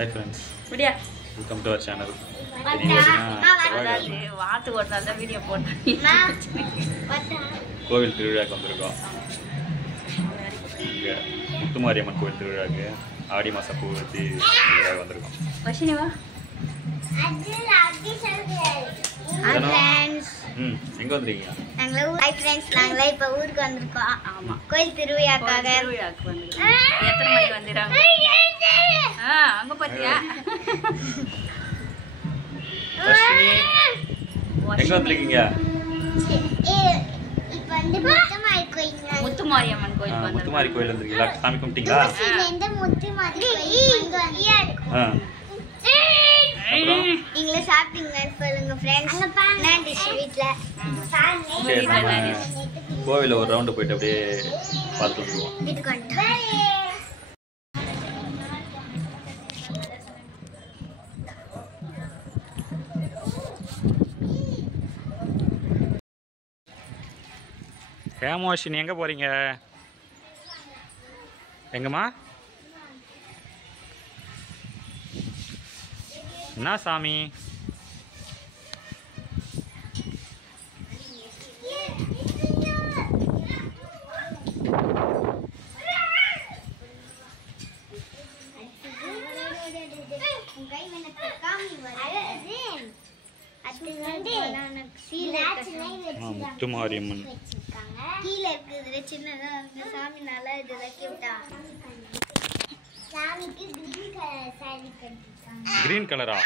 Hi friends. Vidya. Welcome to our channel. வாத்து ஓடுறத video போட்டா. கோவில் திருவிழாக்கு வந்திருக்கோம். இங்க முத்துமாரியம்மன் கோவில் திருவிழாக்கு ஆடி மாச பூ வச்சு திருவிழாக்கு வந்திருக்கோம். வஷினி வா. எங்க வந்திருக்கீங்க? ஹாய் ஃப்ரெண்ட்ஸ், நாங்களே இப்போ ஊருக்கு வந்திருக்கோம். ஆமா, கோயில் திருவிழாக்காக. எத்தனை மணிக்கு வந்துறாங்க? அங்க பாத்தியா? எங்க வந்திருக்கீங்க? இப்போ வந்து முத்துமாரியம்மன் கோயில் வந்து முத்துமாரி கோயில் வந்திருக்கீங்களா? சாமி கும்பிட்டீங்களா? இந்த முத்துமாரி கோயில் நீங்களே சாப்பிட்டீங்கன்னு சொல்லுங்க ஃப்ரெண்ட்ஸ். நான் டிஷ் வீட்ல கோவில ஒரு ரவுண்ட் போயிட்டு அப்படியே பார்த்து வந்துருவோம். வீட்டுக்கு வந்துட்டோம். ஹேமோஷினி எங்க போறீங்க? எங்கம்மா? என்ன சாமி? முத்துமாரியம்மன் கீழே இருக்குது சின்னதா சாமி நல்லா இதெல்லாம் கியூட்டா. சாமிக்கு கிரீன் கலர் சாரி கட்டிருக்காங்க. கிரீன் கலரா?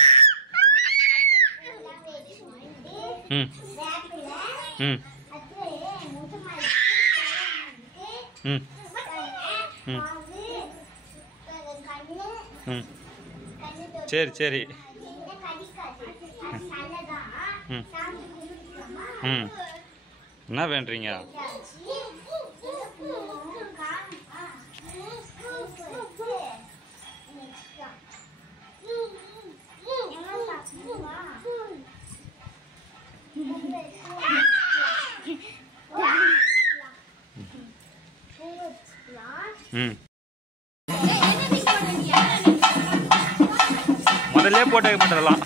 ம் ம் ம் ம் ம் சரி சரி. ம் ம் என்ன வேண்டுறீங்க? ம் முதல்ல போட்டு வைக்க மாட்டதெல்லாம்.